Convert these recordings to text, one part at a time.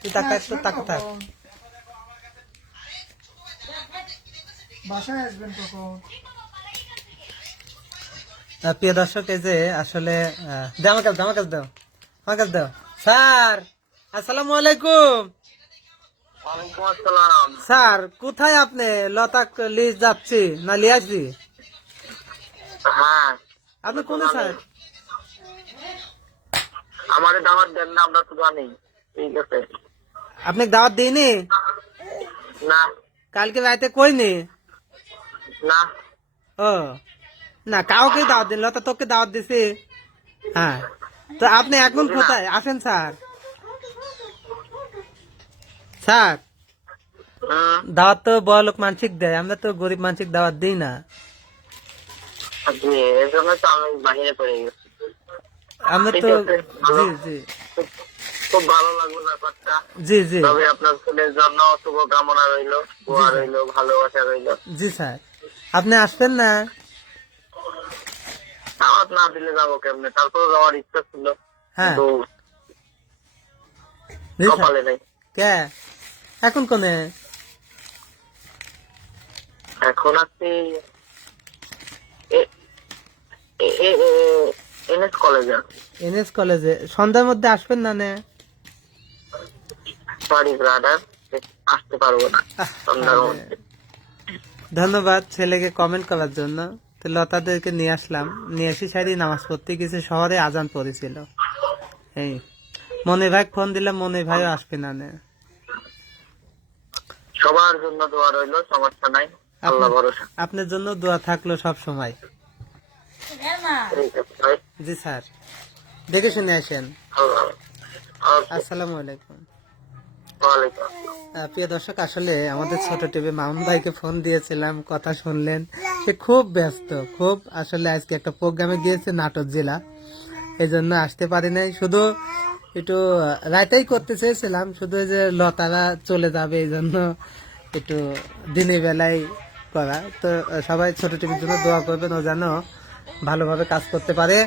তুই টাকা একটু টাকা থাক। বাসায় আসবেন কখন প্রিয় দর্শক এই যে আসলে আমার কাছে দাও আমার কাছে দাও আমার কাছে দাও। স্যার আসসালামু আলাইকুম। স্যার কোথায় আপনি? লতা লিজ যাচ্ছি না লিয়ে আসবি হ্যাঁ। আপনি কোনে স্যার? আমাদের দাওয়াত দেন না আমরা তো জানি। ঠিক আছে আপনি দাওয়াত দিইনি না কালকে রাতে কইনি না ও না কাউকে দাওয়াত দিন লতা তোকে দাওয়াত দিছি হ্যাঁ তো আপনি এখন কোথায় আসেন স্যার স্যার হুম দাওয়াত তো বড় লোক মানসিক দেয় আমরা তো গরিব মানসিক দাওয়াত দিই না জি এর জন্য তো আমি বাহিরে পড়ে গেছি আমরা তো ঠিক আছে, ভালো। জি জি খুব- ভালো লাগল ব্যাপারটা। জি জি। তবে আপনার ছেলের জন্য শুভকামনা রইল দোয়া রইল ভালোবাসা রইল। জি স্যার। আপনি আসবেন না? দাওয়াত না দিলে যাব কেমনে? তারপর যাওয়ার ইচ্ছা ছিল হ্যাঁ। কপালে নেই। কে? এখন কোনে? এখন আছি এনএস কলেজে এনএস কলেজে। সন্ধ্যার মধ্যে আসবেন না নে? সরি ব্রাদার আসতে পারব না। সন্ধ্যার মধ্যে ধন্যবাদ ছেলেকে কমেন্ট করার জন্য। তো লতাদেরকে নিয়ে আসলাম। নিয়ে এসে সারি নামাজ পড়তে গেছে শহরে আজান পড়েছিল। এই মনে ভাই ফোন দিলাম মনে ভাইও আসবে না নে। সবার জন্য দোয়া রইল সমস্যা নাই। আল্লাহ ভরসা। আপনার জন্য দোয়া থাকল সব সময়। ভাই জি স্যার। দেখে শুনে আসেন। আসসালামু আলাইকুম। প্রিয় দর্শক আসলে আমাদের ছোট টিভি মামুন ভাইকে ফোন দিয়েছিলাম কথা শুনলেন। সে খুব ব্যস্ত খুব আসলে আজকে একটা প্রোগ্রামে গিয়েছে নাটক জেলা। এই জন্য আসতে পারি নাই শুধু একটু আহ, রাইটাই করতে চেয়েছিলাম শুধু যে লতারা চলে যাবে এই জন্য একটু দিনের বেলায় করা। তো সবাই ছোট টিভির জন্য দোয়া করবেন ও যেন ভালোভাবে কাজ করতে পারে।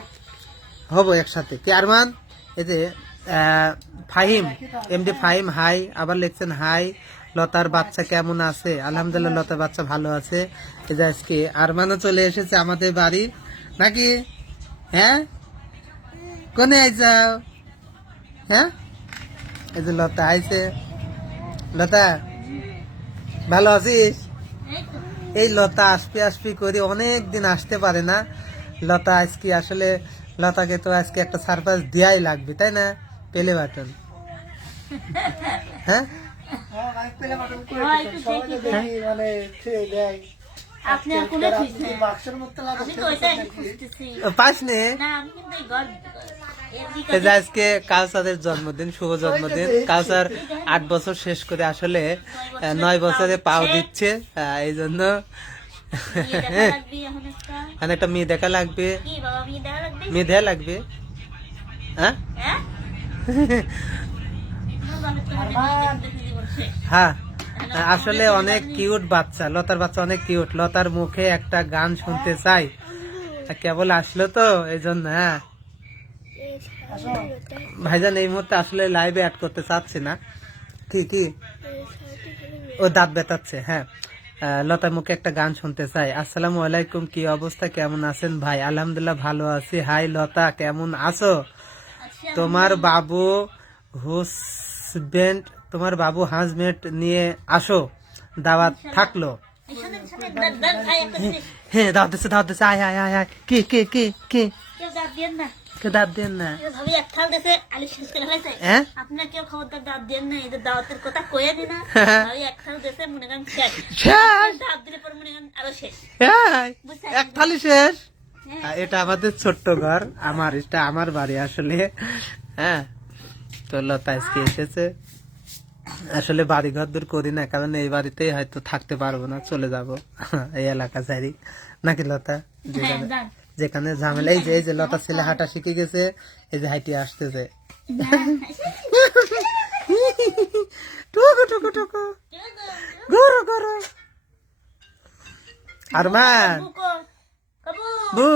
হব একসাথে। কি আরমান এই যে ফাহিম এমডি ফাহিম হাই আবার লিখছেন হাই লতার বাচ্চা কেমন আছে? আলহামদুলিল্লাহ, লতার বাচ্চা ভালো আছে। এই যে আজকে আরমানও চলে এসেছে আমাদের বাড়ি। নাকি? হ্যাঁ? কোনে আইসাও হ্যাঁ? এই যে লতা আইছে। লতা, ভালো আছিস? এই লতা আসপি আসপি করে অনেক দিন আসতে পারে না। লতা আজকে আসলে, লতাকে তো আজকে একটা সারপ্রাইজ দেওয়াই লাগবে, তাই না? পেলে বাটন হ্যাঁ হ্যাঁ মানে আজকে কালচারের জন্মদিন শুভ জন্মদিন। কালচার আট বছর শেষ করে আসলে নয় বছরে পাও দিচ্ছে। এই জন্য বিয়ে দেখা লাগবে এখন একটা। মেয়ে দেখা লাগবে। কি দেখা লাগবে? মেয়ে দেখা লাগবে। হ্যাঁ? হ্যাঁ আসলে অনেক কিউট বাচ্চা, লতার বাচ্চা অনেক কিউট লতার মুখে একটা গান শুনতে চাই। কেবল আসলো তো এই জন্য হ্যাঁ। ভাইজান, এই মুহূর্তে আসলে লাইভে অ্যাড করতে চাচ্ছি না। কি কি? ও দাঁত বেতাচ্ছে হ্যাঁ। লতার মুখে একটা গান শুনতে চাই। আসসালামু আলাইকুম, কি অবস্থা? কেমন আছেন ভাই? আলহামদুলিল্লাহ ভালো আছি। হাই লতা, কেমন আছো? তোমার বাবু হুসবেন্ড তোমার বাবু হাজবেন্ড নিয়ে আসো। দাওয়াত থাকল। হ্যাঁ দাওয়াত দিচ্ছে দাওয়াত দিচ্ছে আয় আয় আয় আয়। কি কি কি কি? কেউ দাঁত দেন না। এক থালি শেষ। হ্যাঁ আরও হ্যাঁ। এটা আমাদের ছোট্ট ঘর। আমার এটা আমার বাড়ি আসলে। হ্যাঁ তো লতা আজকে এসেছে। আসলে বাড়ি ঘর দূর করি না কারণ এই বাড়িতেই হয়তো থাকতে পারব না চলে যাব এই এলাকা সারি নাকি লতা? হ্যাঁ যেখানে যান। যেখানে ঝামেলা এই যে এই যে লতা ছেলে হাঁটা শিখে গেছে এই যে হাইটি আসতেছে। টুকু টুকু টুকু। গরু গরু আরমান! বুকো কাবু বু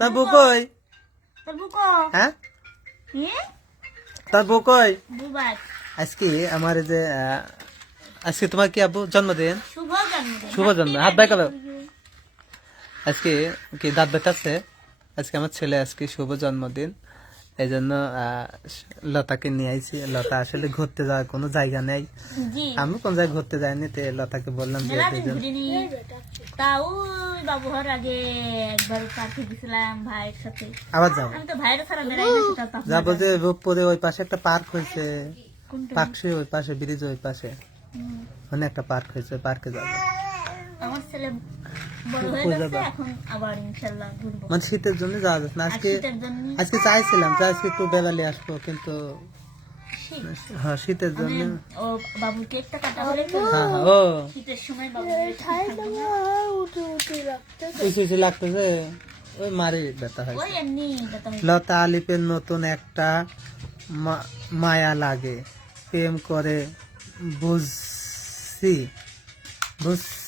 তার বউ কই? তোর বুকো হ্যাঁ? তোর বউ কই? আজকে আমার যে আহ, আজকে তোমার কি আব্বু? জন্মদিন? শুভ জন্মদিন। হাত বাই আজকে কি দাঁত বেটাচ্ছে আজকে আমার ছেলে আজকে শুভ জন্মদিন। এই জন্য লতাকে নিয়ে আইছি। লতা আসলে ঘুরতে যাওয়ার কোনো জায়গা নেই। আমি কোন জায়গায় ঘুরতে যাইনি তো লতাকে বললাম যে মেলাদিন দুজন ঘুরিনি তা ওই বাবুঘর আগে একবার পার্কে গেছিলাম ভাইয়ের সাথে। আবার যাব। আমি তো ভাইয়ের ছাড়া বেড়াই না সেটা তো আপনার যাব যে রূপপুরে ওই পাশে একটা পার্ক হয়েছে? পাকশি ওই পাশে ব্রিজ ওই পাশে। ওখানে একটা পার্ক হয়েছে পার্কে যাব। আমার ছেলে বড় হয়ে গেছে এখন আবার ইনশাল্লাহ ঘুরবো। মানে শীতের জন্য যাওয়া যাচ্ছে না? আজকে আজকে চাইছিলাম যে আজকে একটু বেলালে আসব কিন্তু হ্যাঁ শীতের জন্য মানে ও বাবুর কেকটা কাটা হলে তো হ্যাঁ হ্যাঁ ও। শীতের সময় বাবু লাগতেছে। ওই মারি ব্যথা হয় লতা আলিপের নতুন একটা মায়া লাগে। প্রেম করে বুঝছি। বুঝছনি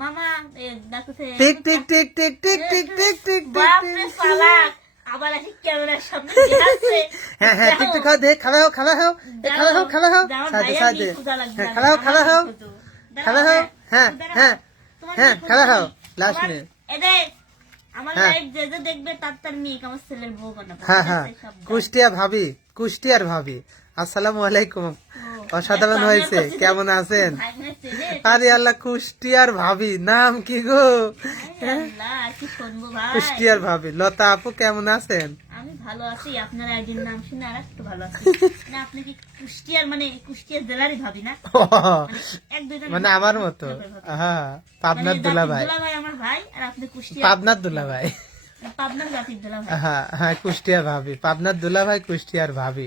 মামা ডাকছে টিক টিক টিক টিক টিক টিক টিক টিক টিক বাপরে আবার আসি ক্যামেরার সামনে হ্যাঁ হ্যাঁ টিক টিক খাও দে হোক সাথে সাথে হ্যাঁ হ্যাঁ হ্যাঁ। হ্যাঁ লাস্ট আমার হ্যাঁ। যে যে দেখবে তার তার মেয়ে আমার ছেলের বউ বানাবো। হ্যাঁ হ্যাঁ। কুষ্টিয়া ভাবি কুষ্টিয়ার ভাবি। আসসালামু আলাইকুম। অসাধারণ হয়েছে। কেমন আছেন? মনে আরে আল্লাহ কুষ্টিয়ার ভাবি। নাম কি গো? কুষ্টিয়ার ভাবি। লতা আপু কেমন আছেন? আমি ভালো আছি। আপনার আইডির নাম শুনে আর একটু ভালো আছি। না আপনি কি কুষ্টিয়ার মানে কুষ্টিয়ার জেলারই ভাবি না? মানে মানে আমার মতো। হ্যাঁ পাবনার দুলা ভাই দুলা আমার ভাই আর আপনি কুষ্টিয়া পাবনার দুলা ভাই হ্যাঁ হ্যাঁ কুষ্টিয়ার ভাবি। পাবনার দুলা ভাই কুষ্টিয়ার ভাবি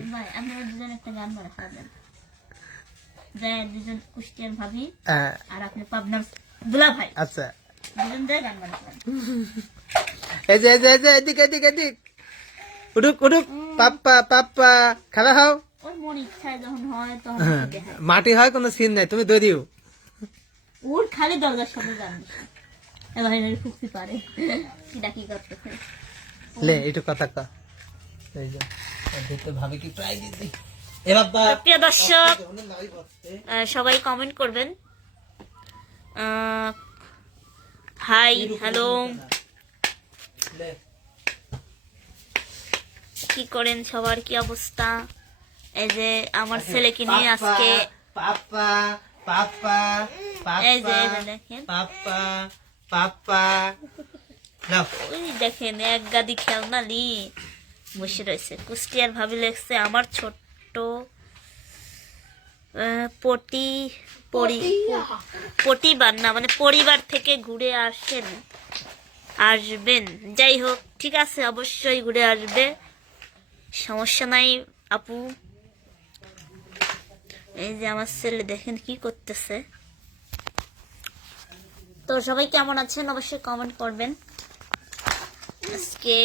যায় দুজন কুষ্টিয়ার ভাবি হ্যাঁ, আর আপনি পাবনার দুলা ভাই। আচ্ছা। দুজন যায় গান বানা খাবেন এই যে এই যে এই যে এদিক এদিক এদিক। উঠুক উঠুক। পাপ্পা পাপ্পা খাওয়া খাও। ওর মন ইচ্ছায় যখন হয় তখন মাটি হয় কোনো সিন নাই। তুমি দৌড়িও। ওর খালি দরজার সামনে গান এবার ফুকতে পারে। কি ডাকি করতেছে? লে একটু কথা কা। এই যে দেখতে ভাবি কি প্রায় দিদি প্রিয় দর্শক সবাই কমেন্ট করবেন। হাই হ্যালো কি করেন সবার কি অবস্থা? এই যে আমার ছেলেকে নিয়ে আজকে পাপা পাপা এই যে দেখেন। পাপা পাপা ওই দেখেন এক গাদি খেলনা নিয়ে বসে রয়েছে। কুষ্টিয়ার ভাবি লেগছে আমার ছোট্ট পটি পরি পরিবার না মানে পরিবার থেকে ঘুরে আসেন আসবেন। যাই হোক ঠিক আছে অবশ্যই ঘুরে আসবে। সমস্যা নাই আপু। এই যে আমার ছেলে দেখেন কি করতেছে। তো সবাই কেমন আছেন? অবশ্যই কমেন্ট করবেন। আজকে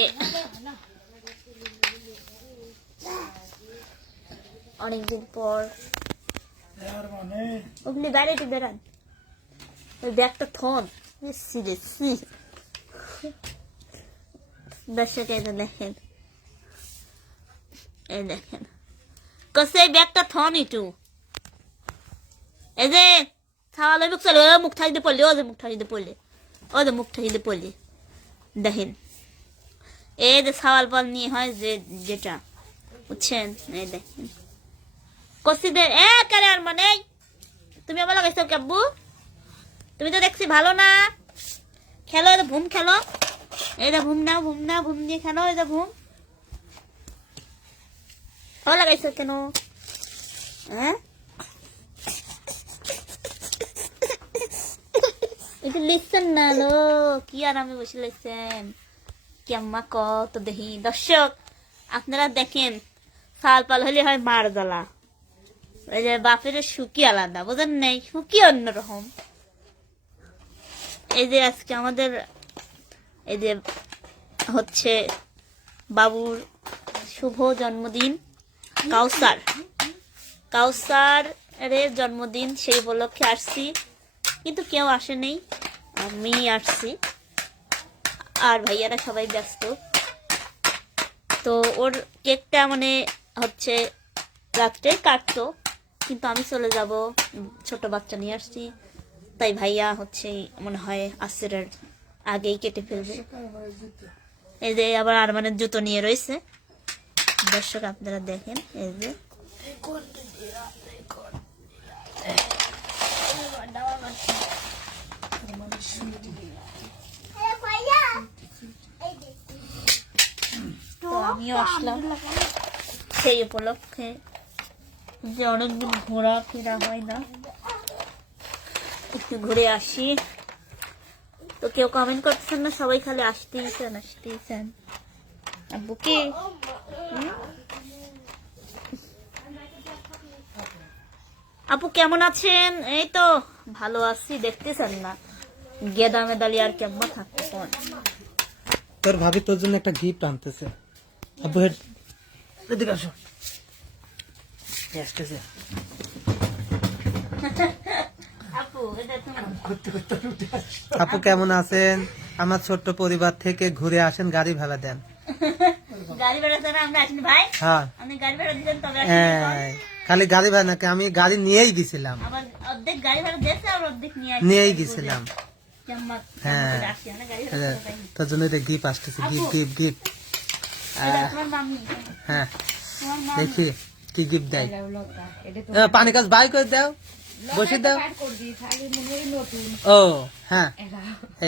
অনেকদিন পর। ওগুলি বাইরে একটু বেরান। ওই ব্যাগটা থন সিরিয়াসলি দর্শক এই যে দেখেন। এই দেখেন। কসে ব্যাগটা থন একটু এই যে খাওয়া লইব চলে। মুখ ঠাইতে পড়লে ও যে মুখ ঠাইতে পড়লে। ও যে মুখ ঠাইতে পড়লে। দেখেন। এই যে সাওয়াল পাল নিয়ে হয় যে যেটা। বুঝছেন? এই দেখেন। কসিদের এ কারে আর মানে তুমি আবার লাগাইছো কাব্বু? তুমি তো দেখছি ভালো না। খেলো এটা ভুম, খেলো। এটা ভুম নাও ভুম নাও, ভুম দিয়ে খেলো এটা ভুম। ভালো লাগাইছো কেন? হ্যাঁ? একটু না লো, কি আর আমি বসে লিখছেন কেম্মা কত দেখি দর্শক, আপনারা দেখেন, সাল পাল হলে হয় মার জ্বালা যে বাপের সুখী আলাদা, বোঝেন নেই? সুখী অন্যরকম। এই যে আজকে আমাদের, এই যে হচ্ছে বাবুর শুভ জন্মদিন, কাউসার। কাউসার এর জন্মদিন সেই উপলক্ষে আসছি, কিন্তু কেউ আসেনি আমি আসছি, আর ভাইয়ারা সবাই ব্যস্ত। তো ওর কেকটা মানে হচ্ছে রাত্রে কাটতো। কিন্তু আমি চলে যাব। ছোট বাচ্চা নিয়ে আসছি। তাই ভাইয়া হচ্ছে মনে হয় আসরের আগেই কেটে ফেলবে। এই যে আবার আরমানের জুতো নিয়ে রয়েছে। দর্শক আপনারা দেখেন, এই যে। আমিও আসলাম। সেই উপলক্ষে যে অনেকদিন ঘোরা ফেরা হয় না। একটু ঘুরে আসি। তো কেউ কমেন্ট করতেছেন না? সবাই খালি আসতেই চান আসতেই চান। আব্বু কে? হুম? আপু কেমন আছেন? এই তো, ভালো আছি, দেখতেছেন না। গেদা মেদালি আর কেমন থাকতে কোন? তোর ভাবি তোর জন্য একটা গিফট আনতেছে। হেড, এদিকে আসো। আসতেছে আপু এটা আপু কেমন আছেন? আমার ছোট্ট পরিবার থেকে ঘুরে আসেন গাড়ি ভাড়া দেন। গাড়ি ভাড়া ছাড়া আমরা আসিনি ভাই। হ্যাঁ। আপনি গাড়ি ভাড়া দিলেন তবে আসিনি হ্যাঁ খালি গাড়ি ভাড়া নাকি? আমি গাড়ি নিয়েই গেছিলাম। আবার অর্ধেক গাড়ি ভাড়া দিয়েছে আর অর্ধেক নিয়ে আসছে নিয়েই গেছিলাম। কেমন হ্যাঁ। তোর জন্য এটা গিফট আসতেছে গিফট গিফট গিফট হ্যাঁ। দেখি। কি গিফট দেয়? পানি কাজ বাই করে দাও বসে দাও। ও হ্যাঁ।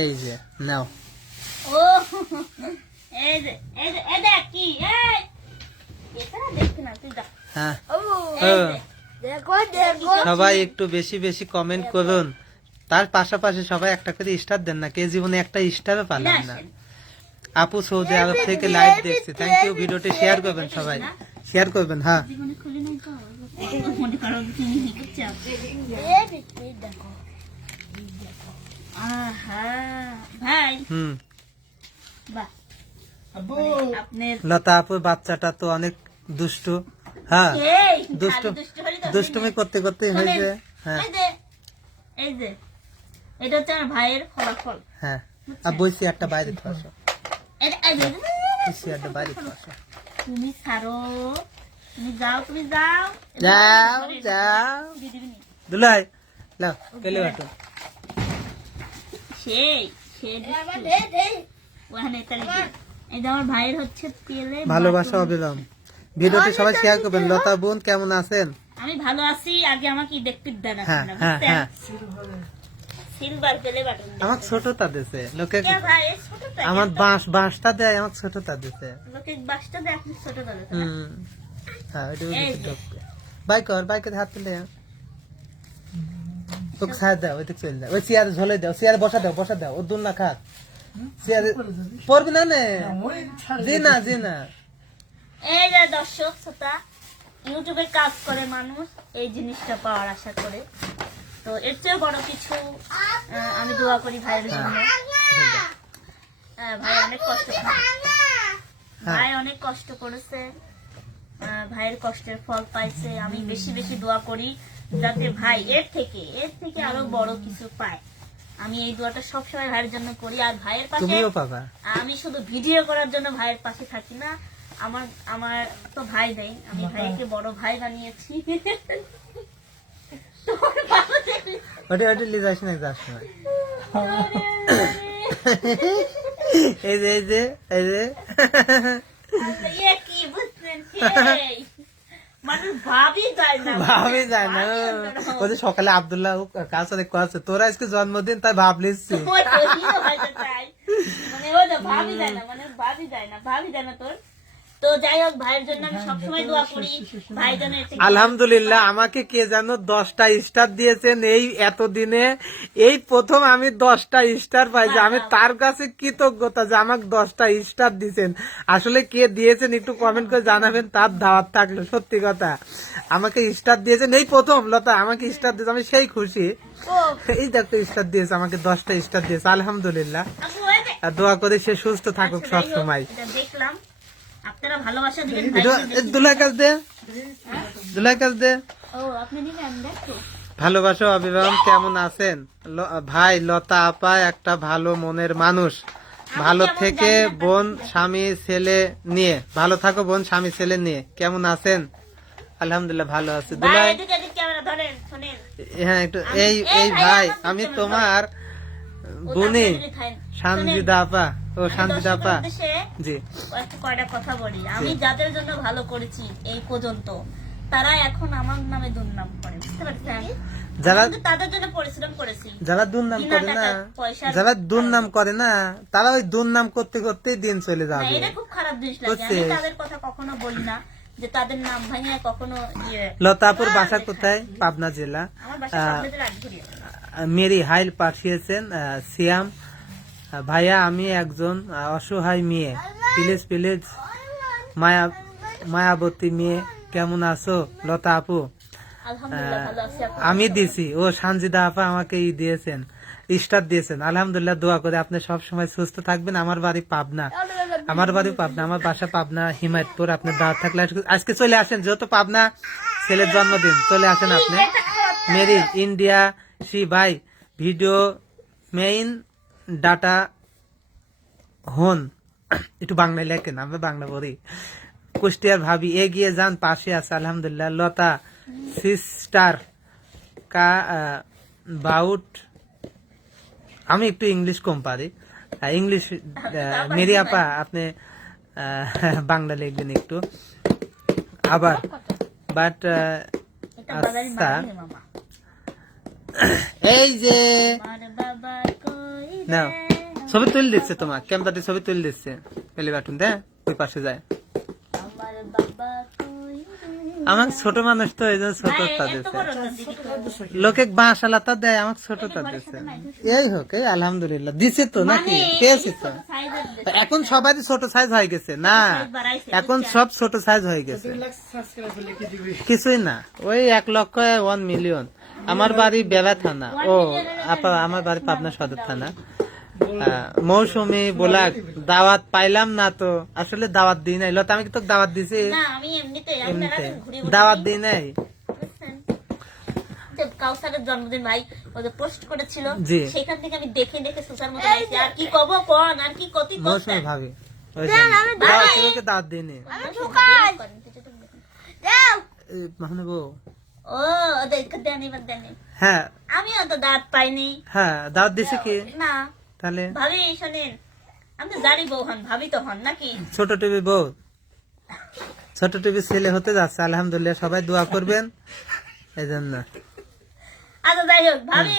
এই যে নাও। ও এই যে এই যে এই দেখ কি এই। এখানে দেখতে না তুই দেখ হ্যাঁ। ও, সবাই একটু বেশি বেশি কমেন্ট করুন। তার পাশাপাশি সবাই একটা করে স্টার দেন না কে জীবনে একটা স্টারও না পালাম না। আপু সৌদি আরব থেকে লাইভ দেখছি। থ্যাংক ইউ ভিডিওটি শেয়ার করবেন সবাই। শেয়ার করবেন হ্যাঁ। লতা আপুর বাচ্চাটা তো অনেক দুষ্ট। হ্যাঁ দুষ্টু দুষ্টুমি করতে করতে হয়েছে হ্যাঁ। এটা হচ্ছে ভাইয়ের ফলাফল হ্যাঁ। আর বলছি একটা বাইরে একটা বাইরে আসো তুমি ছাড়ো। তুমি যাও তুমি যাও। যাও যাও? দুলাই লাও পেলে বাটো? সেই ওখানে তাহলে এই যে আমার ভাইয়ের হচ্ছে তেলে ভালোবাসা। অবিলম্ব। ভিডিওটি সবাই শেয়ার করবেন। লতা বোন কেমন আছেন? আমি ভালো আছি আগে আমাকে দেখতে দেন হ্যাঁ আপনারা, হ্যাঁ। হ্যাঁ সিলভার পেলে বাটন আমার ছোটটা দিছে লোকে আমার বাঁশ বাঁশটা দেয় আমার ছোটটা দিছে। লোকে বাসটা দেয় আপনি ছোটটা দেন হুম। হ্যাঁ বাই কর হাত তুলে। ওকে সাইড দাও ওইদিকে চলে দাও ওই চেয়ারে ঝোলে দাও চেয়ারে বসা দাও বসা দাও দুল না খাক। চেয়ারে পড়বি না নে? জি না জি না এই যে দর্শক শ্রোতা ইউটিউবে কাজ করে মানুষ এই জিনিসটা পাওয়ার আশা করে। তো এর চেয়ে বড় কিছু আমি দোয়া করি ভাইয়ের জন্য। আহ, ভাই অনেক কষ্ট ভাই অনেক কষ্ট করেছে। ভাইয়ের কষ্টের ফল পাইছে। আমি বেশি বেশি দোয়া করি যাতে ভাই এর থেকে এর থেকে আরও বড় কিছু পায়। আমি এই দোয়াটা সবসময় ভাইয়ের জন্য করি। আর ভাইয়ের পাশে আমি শুধু ভিডিও করার জন্য ভাইয়ের পাশে থাকি না। আমার আমার তো ভাই নেই আমি ভাইকে বড় ভাই বানিয়েছি। ওটা ওটা যাস না যাস না। এই যে এই যে এই যে। ভাবি যায় না। ওই সকালে আবদুল্লাহ কার সাথে কথা তোর আজকে জন্মদিন, তাই চাই। মানে ভাবি মানে ভাবি যায় না, ভাবি যায় না তোর। তো যাই হোক ভাইয়ের জন্য আমি সবসময় দোয়া করি। ভাই যেন আলহামদুলিল্লাহ আমাকে কে যেন দশটা স্টার দিয়েছেন এই এতদিনে। এই প্রথম আমি দশটা স্টার পাইছি আমি তার কাছে কৃতজ্ঞতা যে আমাকে দশটা স্টার দিয়েছেন। আসলে কে দিয়েছেন একটু কমেন্ট করে জানাবেন তার দাওয়াত থাকল সত্যি কথা। আমাকে স্টার দিয়েছেন এই প্রথম লতা আমাকে স্টার দিয়েছে আমি সেই খুশি। ও। এই দেখো স্টার দিয়েছে আমাকে দশটা স্টার দিয়েছে আলহামদুলিল্লাহ। দোয়া করে সে সুস্থ থাকুক আচ্ছা, সবসময়। দেখলাম। আপনারা ভালোবাসা দিবেন দুলাই কাজ দে দুলাই কাজ দে ও আপনি দিবেন দেখো। ভালোবাসা অভিভাবক কেমন আছেন? ভাই লতা আপা একটা ভালো মনের মানুষ। ভালো থেকে বোন স্বামী ছেলে নিয়ে। ভালো থাকো বোন স্বামী ছেলে নিয়ে। কেমন আছেন? আলহামদুলিল্লাহ ভালো আছে। দুলাই এদিকে এদিকে ক্যামেরা ধরেন শোনেন। হ্যাঁ একটু এই এই ভাই, আমি তোমার বোনে সানজিদা আপা। ও আপা জি। কয়টা কথা বলি। আমি যাদের জন্য ভালো করেছি এই পর্যন্ত তারা এখন আমার নামে দুর্নাম করে বুঝতে পারছেন? যারা আমি তাদের জন্য পরিশ্রম করেছি। যারা দুর্নাম করে না যারা দুর্নাম করে না তারা ওই দুর্নাম করতে করতেই দিন চলে যাবে। এটা খুব খারাপ জিনিস লাগে। আমি তাদের কথা কখনো বলি না যে তাদের নাম ভাঙিয়ে কখনো ইয়ে লতাপুর বাসা কোথায়? পাবনা জেলা। আমার বাসা আহ, মেরি হাইল পাঠিয়েছেন আহ, সিয়াম। ভাইয়া আমি একজন অসহায় মেয়ে প্লিজ প্লিজ মায়া মায়াবতী মেয়ে। কেমন আছো লতা আপু। আমি দিছি। ও সানজিদা আপা আমাকে ই দিয়েছেন স্টার দিয়েছেন। আলহামদুলিল্লাহ দোয়া করে। আপনি সব সময় সুস্থ থাকবেন। আমার বাড়ি পাবনা। আমার বাড়ি পাবনা আমার বাসা পাবনা হিমায়তপুর। আপনার দাওয়াত থাকলে আজকে- আজকে চলে আসেন যেহেতু পাবনা ছেলের জন্মদিন। চলে আসেন আপনি। মেরি ইন্ডিয়া সি ভাই ভিডিও মেইন ডাটা হন। একটু বাংলায় লেখেন আমি বাংলা বলি কুষ্টিয়ার ভাবি এগিয়ে যান পাশে আছে আলহামদুলিল্লাহ। লতা সিস্টার কা বাউট আমি একটু ইংলিশ কম পারি। ইংলিশ মেরি আপা আপনি বাংলা লিখবেন একটু। আবার বাট আচ্ছা। এই যে? নাও। ছবি তুলে দিচ্ছে তোমার ক্যামেরাতে ছবি তুলে দিচ্ছে। পেলে বাটুন দে ওই পাশে যায়। আমার? আমার ছোট মানুষ তো এই জন্য ছোট দিচ্ছে। লোকে বাঁশালা তা দেয় আমাকে ছোট তা দিচ্ছে এই হোক এই আলহামদুলিল্লাহ। দিছে তো নাকি? মানে পেয়েছি তো। এখন সবাই ছোট সাইজ হয়ে গেছে। না এখন সব ছোট সাইজ হয়ে গেছে। সাবস্ক্রাইব লিখে দিবি? কিছুই না। ওই এক লক্ষ ওয়ান মিলিয়ন আমার বাড়ি বেলা থানা। ও আপা আমার বাড়ি পাবনা সদর থানা। মৌসুমি বোলাক দাওয়াত পাইলাম না তো। আসলে দাওয়াত দিই নাই। লতা আমি কি তোকে দাওয়াত দিছি? দাওয়াত দিই নাই? বুঝছেন? কাউসারের জন্মদিন ভাই ও যে পোস্ট করেছিল সেখান থেকে আমি দেখে দেখে সুসার মতো আর কি কব কোন? আর কি কতি মৌসুমি ভাবি। দাওয়াত দিই নি? মাহমুদ ও ওদের দেনি দেনি। হ্যাঁ। আমিও তো দাঁত পাইনি। হ্যাঁ দাওয়াত দিছে কি? না। তাহলে ভাবি শোনেন আমি বউ হন ভাবি তো হন নাকি? ছোট টিভি বউ। ছোট টিভি ছেলে হতে যাচ্ছে আলহামদুলিল্লাহ সবাই দোয়া করবেন। এই জন্য আচ্ছা যাই হোক ভাবি।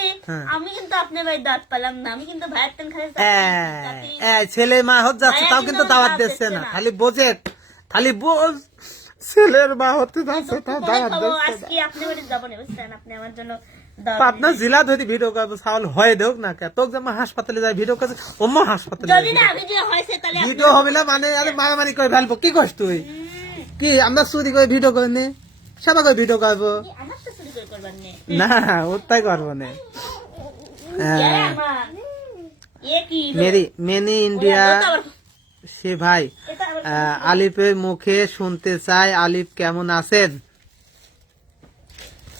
আমি কিন্তু আপনার ভাই দাঁত পালাম না আমি কিন্তু ভাইয়ের তেন খালি ছেলে মা হতে যাচ্ছে তাও কিন্তু দাওয়াত দিচ্ছে না। খালি বোঝে খালি বোঝ। ছেলের মা হতে যাচ্ছে তাও দাওয়াত দিচ্ছে আজকে আপনি বাড়ি যাব না বুঝছেন? আপনি আমার জন্য পাবনা জেলা ধরি ভিডিও করব সাউল হয়ে দেখ না কে তোকে যেমন হাসপাতালে যায় ভিডিও কাছে ওম হাসপাতালে ভিডিও হবে না মানে আরে মারামারি করে ফেলব কি করছ তুই? কি আমরা চুরি করে ভিডিও করে নি? সবাই করে ভিডিও করব? না? ওটাই করব না। মেরি মেনি ইন্ডিয়া সে ভাই আলিফের মুখে শুনতে চাই আলিফ কেমন আছেন?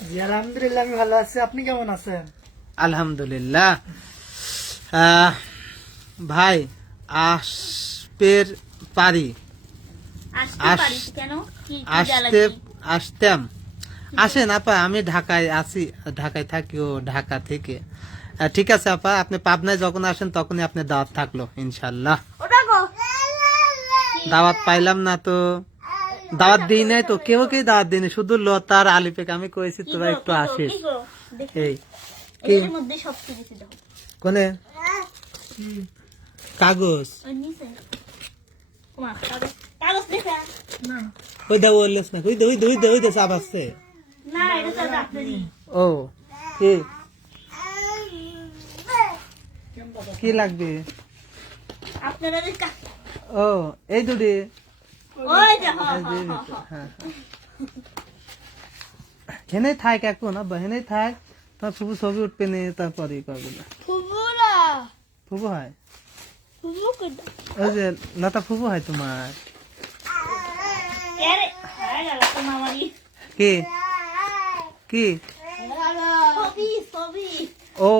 জি আলহামদুলিল্লাহ আমি ভালো আছি। আপনি কেমন আছেন? আলহামদুলিল্লাহ। ভাই আসপের পারি আসতে আস- পারিস কেন? কি কি আসতে আসতাম। আসেন আপা আমি ঢাকায় আছি। ঢাকায় থাকি ও ঢাকা থেকে। ঠিক আছে আপা আপনি পাবনায় যখন আসেন তখনই আপনি দাওয়াত থাকল ইনশাল্লাহ। দাওয়াত পাইলাম না তো। দাওয়াত দিই নাই তো কেউ কেউ দাওয়াত দিই শুধু লতার আলিপেকে আমি কয়েছি তোরা একটু আসিস। এই কোনে? কাগজ। ওই নিচে। ওমা, কাগজ। কাগজ দেখা। ওই দা বললেস না ওই দে ওই দে ওই দে ওই দে চাপ আসছে না এটা তো ডাক্তারি ও কি? কি লাগবে? আপনারা ও এই দুটি। হেনে থাক এখন আব্বা হেনে থাক। তোমার ফুফু ছবি উঠবে নে তারপরে ই করবে না। ফুফু হয়? ওই যে লতা ফুফু হয় তোমার? তো কি? কি? ও।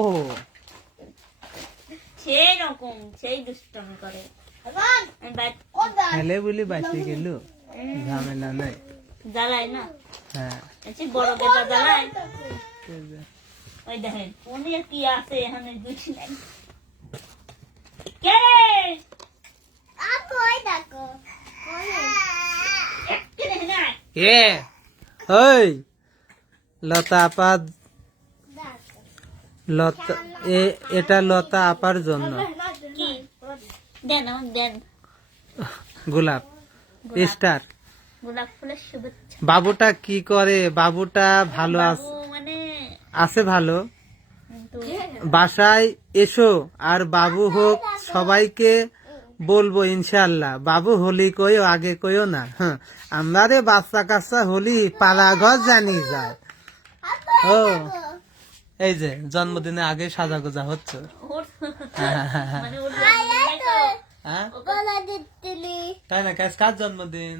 সেই রকম সেই দুষ্টমি করে। হেলে বলি বাঁচিয়ে গেল ঝামেলা নাই জ্বালাই না হ্যাঁ আচ্ছা বড় বেটা জ্বালাই ওই দেখেন উনি কি আছে এখানে বুঝি নাই কে রে একটু দেখে নাই ওই লতা আপা লতা এ এটা লতা আপার জন্য দেন দেন গোলাপ। স্টার গোলাপ ফুলের শুভেচ্ছা। বাবুটা কি করে? বাবুটা ভালো আছে মানে আছে ভালো। বাসায় এসো আর বাবু হোক সবাইকে বলব ইনশাল্লাহ বাবু হলি কইও আগে কইও না। হ্যাঁ আমরা রে বাচ্চা কাচ্চা হলি পালা ঘর জানি যায়। ও এই যে জন্মদিনে আগে সাজা গোজা হচ্ছে ওর মানে ওর জন্মদিন তো হ্যাঁ না কাজ কার জন্মদিন?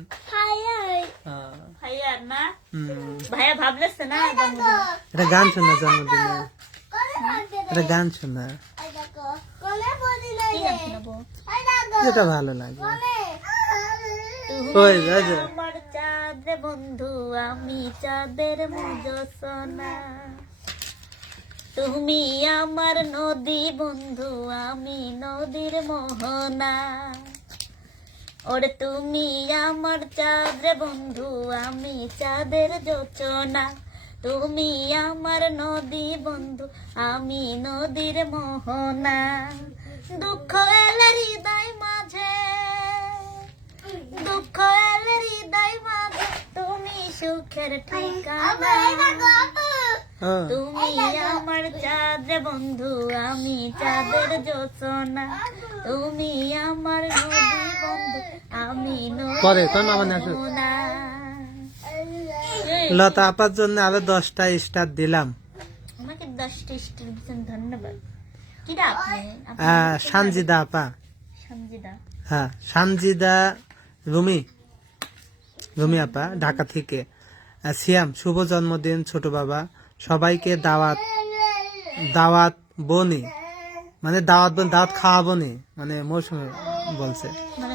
হ্যাঁ, ভাইয়া না? হুম। ভাইয়া ভাবলেছে না এটা গান শোনা জন্মদিনে। এটা গান শোনা। যেটা ভালো লাগে। ওই আমার চাঁদ বন্ধু আমি চাঁদের মুজসনা। তুমি আমার নদী বন্ধু আমি নদীর মোহনা। ওরে তুমি আমার চাঁদ বন্ধু আমি চাঁদের যোচনা। তুমি আমার নদী বন্ধু আমি নদীর মোহনা। দুঃখ এলে হৃদয় মাঝে দুঃখ এলে হৃদয় মাঝে। তুমি সুখের ঠিকানা। তুমি আমার চাঁদ বন্ধু আমি চাঁদের যোচনা তুমি আমার নদী বন্ধু আমি পরে, তোর মামা না লতা আপার জন্য আরও দশটা স্টার দিলাম। আমাকে দশটা স্টার দিচ্ছেন ধন্যবাদ। কি ডাক সানজিদা আপা। হ্যাঁ সানজিদা রুমি। রুমি আপা ঢাকা থেকে। সিয়াম শুভ জন্মদিন ছোট বাবা। সবাইকে দাওয়াত দাওয়াত বনি। মানে দাওয়াত বন দাওয়াত খাওয়াবো নি মানে মৌসুমে বলছে। মানে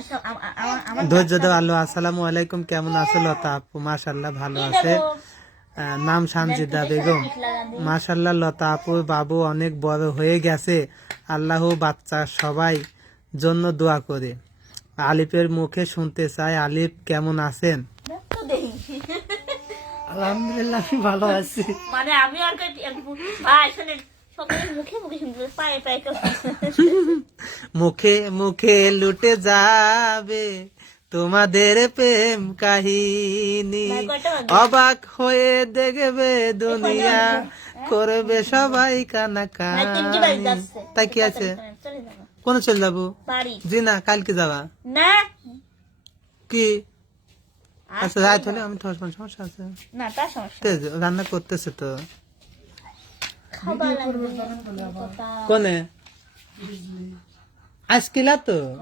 ধৈর্য দেওয়া আল্লাহ আসসালামু আলাইকুম কেমন আছো লতা আপু? মাশাল্লাহ ভালো আছে। আহ, নাম সানজিদা বেগম। মাশাল্লাহ লতা আপু বাবু অনেক বড় হয়ে গেছে। আল্লাহ বাচ্চা সবাই জন্য দোয়া করে। আলিফের মুখে শুনতে চাই আলিফ কেমন আছেন? আলহামদুলিল্লাহ আমি ভালো আছি। মানে আমি আর ভাই শোনেন মুখে মুখে শুনতে পায়ে পায়ে মুখে মুখে লুটে যাবে তোমাদের প্রেম কাহিনী? অবাক হয়ে দেখবে দুনিয়া করবে সবাই কানা তাই কি আছে? কোন চলে যাব? জি না কালকে যাবা? না। কি? আচ্ছা রাত হলে আমি ঠস সমস্যা আছে। না তার সমস্যা রান্না করতেছে তো। খাবার কথা। কোনে? আজকিলা তো?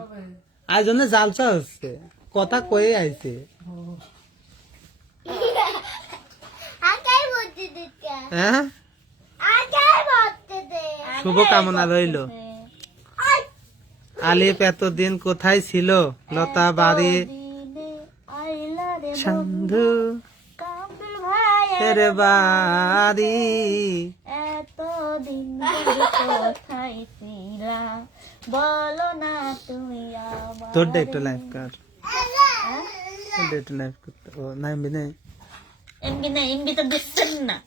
আজ জন্য জালসা হচ্ছে। কথা কয়ে আইছে। হ্যাঁ? শুভ কামনা রইল। আলিফ এতদিন কোথায় ছিল? লতা বাড়ি? সান্ধু কাবিল ভাই এর বাড়ি এতদিন ধরে কোথায় ছিলা। বলো না তুমি আমার তোরটা একটু লাইভ কর। তোরটা একটু লাইভ করতে ও নাই এমবি নেই। এমবি না এমবি তো দিচ্ছেন না।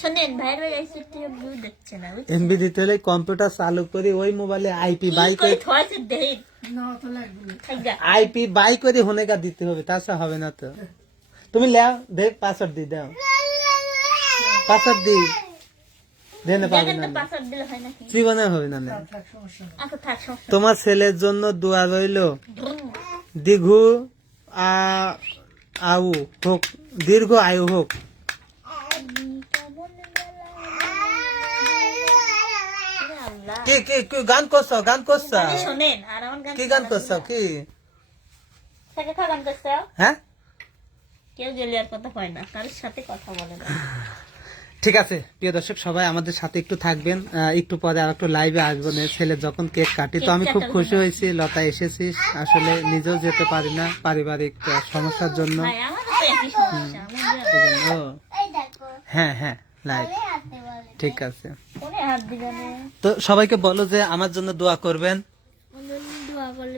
শোনেন ভাইয়ের ভাই আইসি ভিউ দেখছে না এমবি দিতে হলে কম্পিউটার চালু করে ওই মোবাইলে আইপি বাই করে করে। থয়েছে দেহিন না তো লাগবে না। থাকগা আইপি বাই করে হোনেকা দিতে হবে তাছাড়া হবে না তো। তুমি লেও দে পাসওয়ার্ড দি দাও। পাসওয়ার্ড দি। দেনে পাবে না তো পাসওয়ার্ড দিলে হয় নাকি? জীবনে হবে না না। থাক সমস্যা নেই। আচ্ছা থাক সমস্যা তোমার ছেলের জন্য দোয়া রইল। দীর্ঘ আ- আয়ু হোক দীর্ঘ আয়ু হোক আল্লাহ কি কি কি গান করছ গান করছ? কি গান করছ কি? হ্যাঁ? কেউ গেলে আর কথা হয় না কারোর সাথে কথা বলে না। ঠিক আছে প্রিয় দর্শক সবাই আমাদের সাথে একটু থাকবেন একটু পরে আর একটু লাইভে আসব ছেলে যখন কেক কাটি। তো আমি খুব খুশি হয়েছি লতা এসেছিস আসলে নিজেও যেতে পারি না পারিবারিক সমস্যার জন্য। হ্যাঁ হ্যাঁ। ঠিক আছে। তো সবাইকে বলো যে আমার জন্য দোয়া করবেন।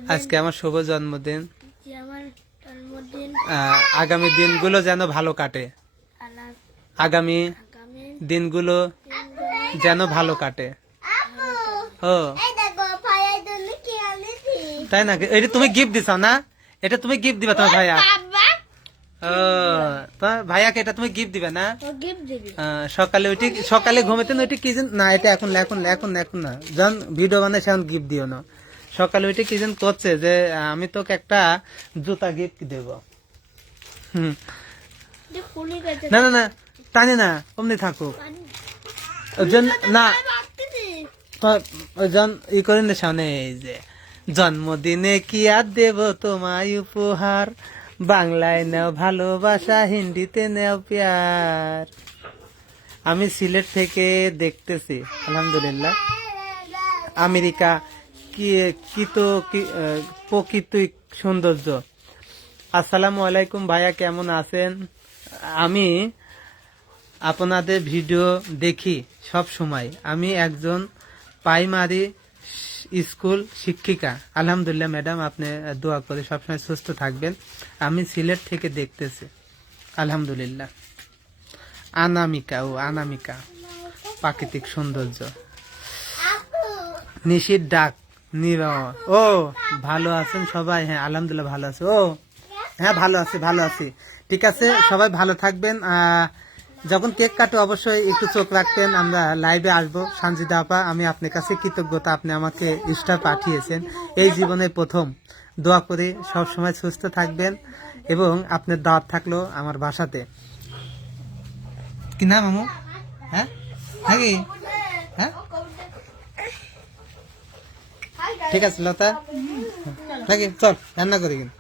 আজকে আমার শুভ জন্মদিন। আগামী দিনগুলো যেন ভালো কাটে। আগামী দিনগুলো যেন ভালো কাটে। ও। তাই না এটা তুমি গিফট দিছ না? এটা তুমি গিফট দিবা তোমার ভাইয়া। ও। তোমার ভাইয়াকে এটা তুমি গিফট দিবে না? সকালে উঠে সকালে ঘুমাতে না ওইটি কি না এটা এখন এখন এখন এখন না। যখন ভিডিও বানাই সেখন গিফট দিও না। সকালে উঠে কি যেন করছে যে আমি তোকে একটা জুতা গিফট দেব। হুম। না না না টানে না অমনি থাকুক। না। জন ই করেন সামনে এই যে। জন্মদিনে কি আর দেব তোমায় উপহার? বাংলায় নেও ভালোবাসা, হিন্দিতে নেও প্যার। আমি সিলেট থেকে দেখতেছি, আলহামদুলিল্লাহ। আমেরিকা, কি কি তো, কি প্রকৃতিক সৌন্দর্য। আসসালামু আলাইকুম ভাইয়া, কেমন আছেন? আমি আপনাদের ভিডিও দেখি সব সময়। আমি একজন প্রাইমারি স্কুল শিক্ষিকা। আলহামদুলিল্লাহ ম্যাডাম আপনি দোয়া করে সবসময় সুস্থ থাকবেন। আমি সিলেট থেকে দেখতেছি। আলহামদুলিল্লাহ। আনামিকা ও আনামিকা। প্রাকৃতিক সৌন্দর্য। নিশির ডাক ও ভালো আছেন সবাই? হ্যাঁ আলহামদুলিল্লাহ ভালো আছে। ও হ্যাঁ ভালো আছি ভালো আছি। ঠিক আছে সবাই ভালো থাকবেন। আহ, যখন কেক কাটো, অবশ্যই একটু চোখ রাখতেন আমরা লাইভে আসব। সঞ্জিদা আপা, আমি আপনার কাছে কৃতজ্ঞতা। আপনি আমাকে স্টার পাঠিয়েছেন। এই জীবনে প্রথম। দোয়া করে সব সময় সুস্থ থাকবেন এবং আপনার দাওয়াত থাকল আমার বাসাতে। কি নাম আমু হ্যাঁ? থাকি হ্যাঁ? ঠিক আছে, লতা। থাকি চল, রান্না করি কিন্তু।